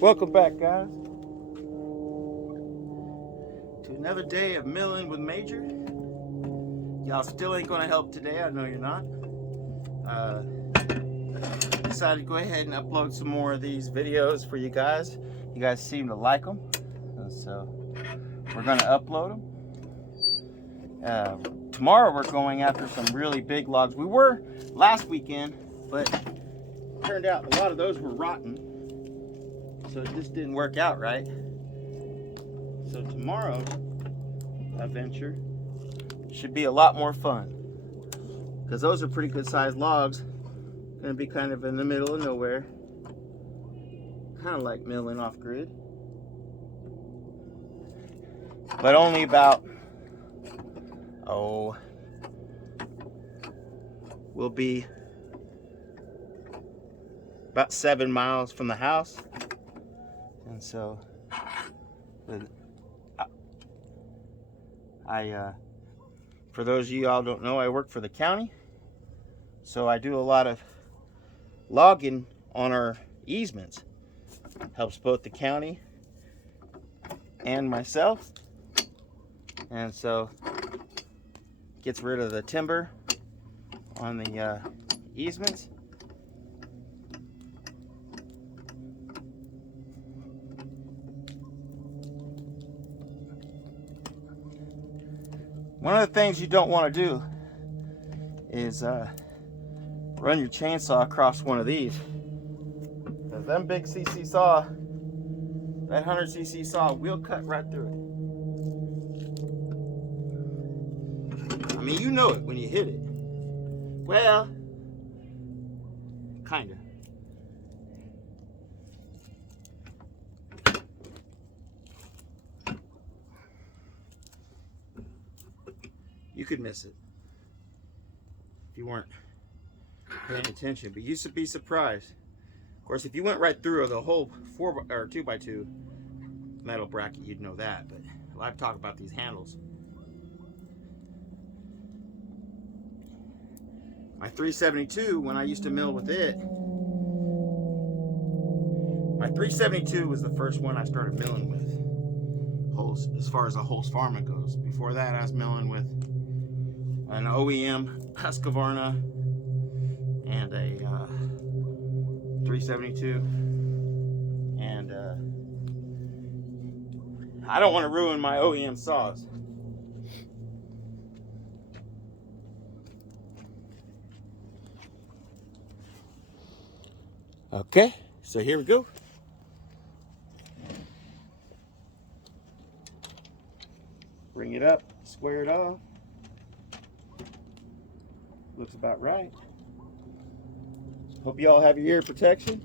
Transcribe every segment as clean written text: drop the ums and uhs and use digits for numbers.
Welcome back, guys, to another day of milling with Major. Y'all still ain't gonna help today, I know you're not. Decided to go ahead and upload some more of these videos for you guys. You guys seem to like them, and so we're gonna upload them. Tomorrow we're going after some really big logs. We were last weekend, but it turned out a lot of those were rotten. So it just didn't work out right. So tomorrow's adventure should be a lot more fun, because those are pretty good sized logs. Gonna be kind of in the middle of nowhere, kind of like milling off grid, but only about, we'll be about 7 miles from the house. And so for those of you all don't know, I work for the county, so I do a lot of logging on our easements. Helps both the county and myself, and so gets rid of the timber on the easements. One of the things you don't want to do is run your chainsaw across one of these, because them big CC saw, that 100cc saw, will cut right through it. I mean, you know it when you hit it. Well, kinda. You could miss it if you weren't paying attention, but you should be surprised. Of course, if you went right through the whole 2x2 metal bracket, you'd know that. But I've talked about these handles. My 372, when I used to mill with it, my 372 was the first one I started milling with, as far as a holzffarma goes. Before that, I was milling with an OEM Husqvarna and a 372, and I don't want to ruin my OEM saws. Okay, so here we go. Bring it up, square it off. Looks about right. Hope you all have your ear protection.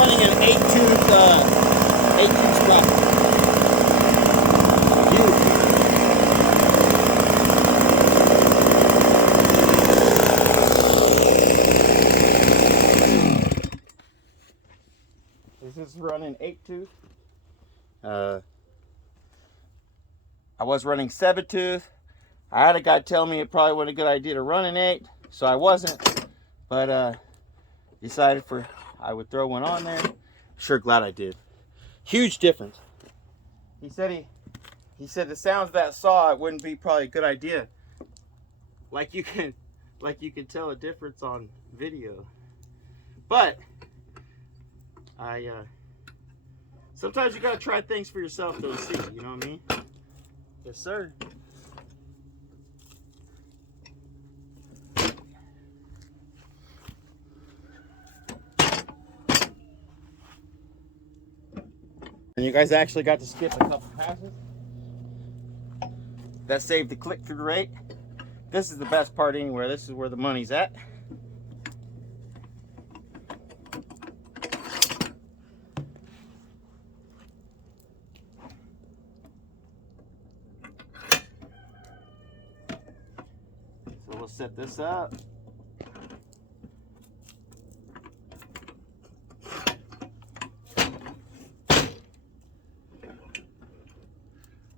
running an 8-tooth sprocket. 8-tooth. I was running 7-tooth. I had a guy tell me it probably wasn't a good idea to run an 8, so I wasn't. But decided I would throw one on there. Sure glad I did. Huge difference. He said the sounds of that saw, it wouldn't be probably a good idea. Like you can tell a difference on video. But sometimes you gotta try things for yourself though to see, you know what I mean? Yes, sir. And you guys actually got to skip a couple passes. That saved the click-through rate. This is the best part anywhere. This is where the money's at. So we'll set this up.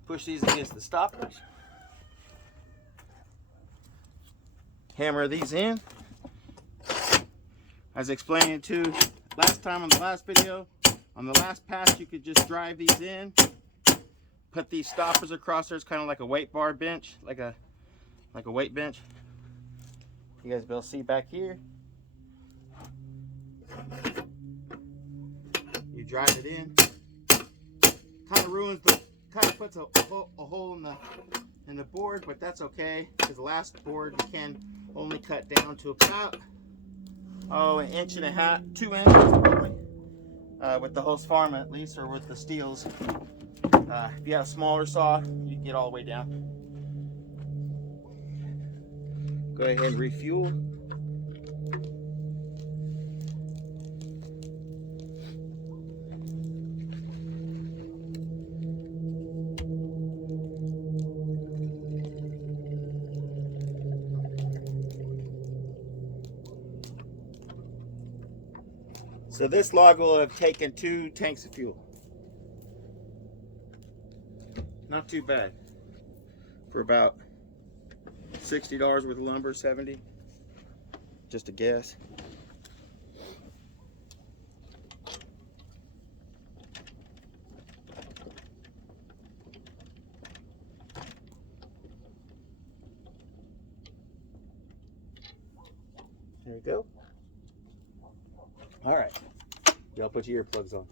Push these against the stoppers. Hammer these in. As explained to last time on the last video, on the last pass you could just drive these in, put these stoppers across there. It's kind of like a weight bar bench, like a weight bench. You guys will see back here. You drive it in. Kind of puts a hole in the board, but that's okay because the last board you can only cut down to about an inch and a half, 2 inches probably, with the holzffarma at least, or with the stihls. If you have a smaller saw, you can get all the way down. Go ahead and refuel. So this log will have taken 2 tanks of fuel. Not too bad for about $60 worth of lumber, 70, just a guess. There you go. All right, y'all put your earplugs on.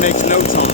Makes notes on.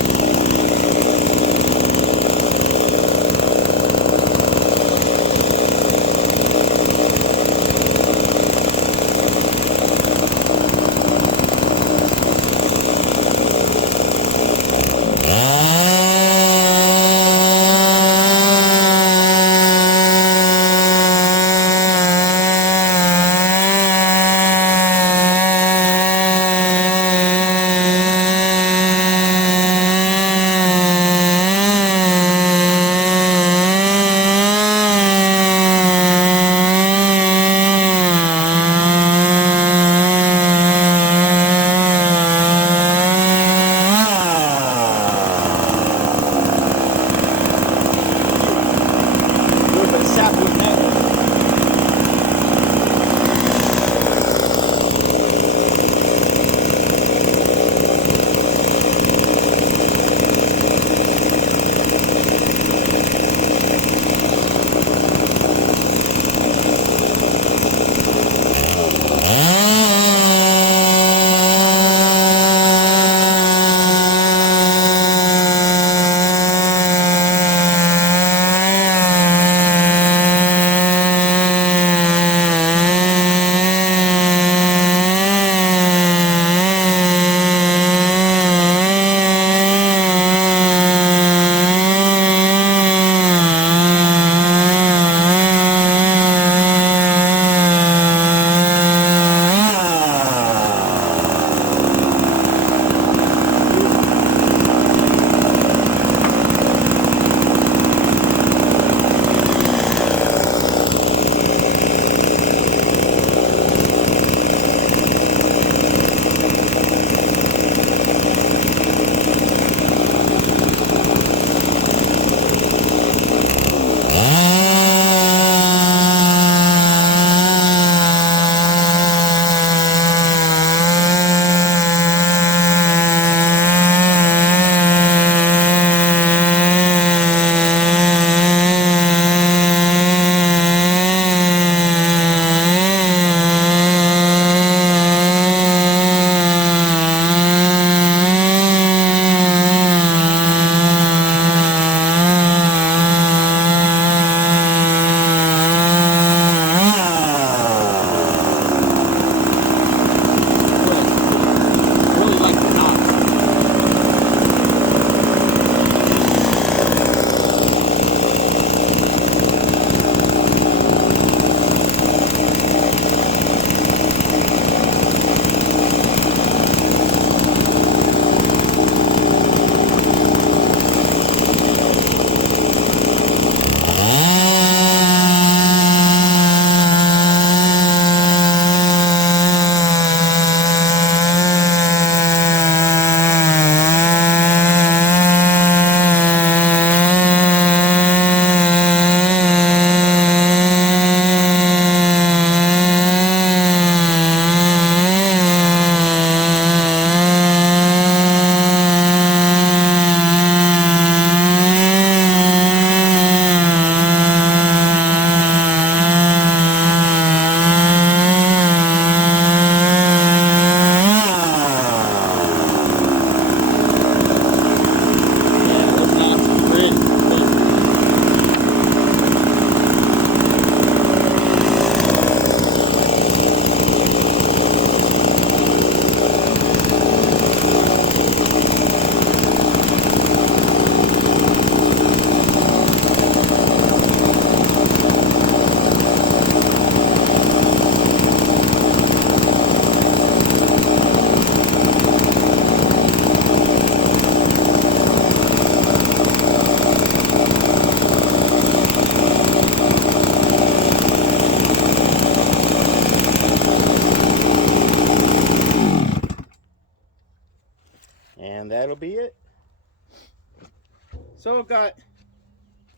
that'll be it. So I've got,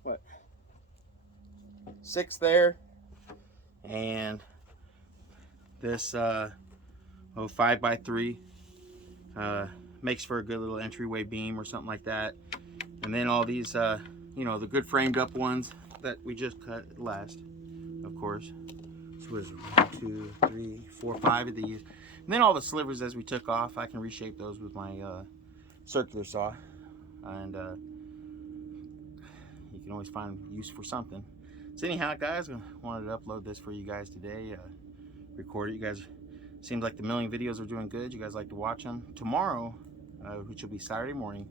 what, 6 there, and this 5x3 makes for a good little entryway beam or something like that. And then all these, you know, the good framed up ones that we just cut last, of course. So there's 1, 2, 3, 4, 5 of these. And then all the slivers as we took off, I can reshape those with my circular saw. And you can always find use for something. So anyhow, guys, I wanted to upload this for you guys today. Record it. You guys, seems like the milling videos are doing good. You guys like to watch them. Tomorrow, which will be Saturday morning,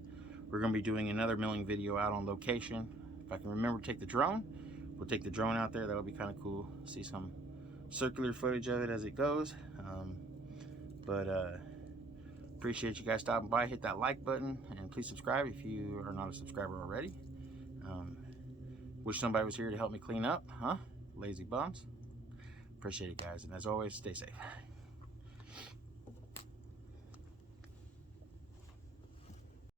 we're going to be doing another milling video out on location. If I can remember to take the drone, we'll take the drone out there. That'll be kind of cool. See some circular footage of it as it goes. Appreciate you guys stopping by. Hit that like button and please subscribe if you are not a subscriber already. Wish somebody was here to help me clean up, huh? Lazy bums. Appreciate it, guys, and as always, stay safe.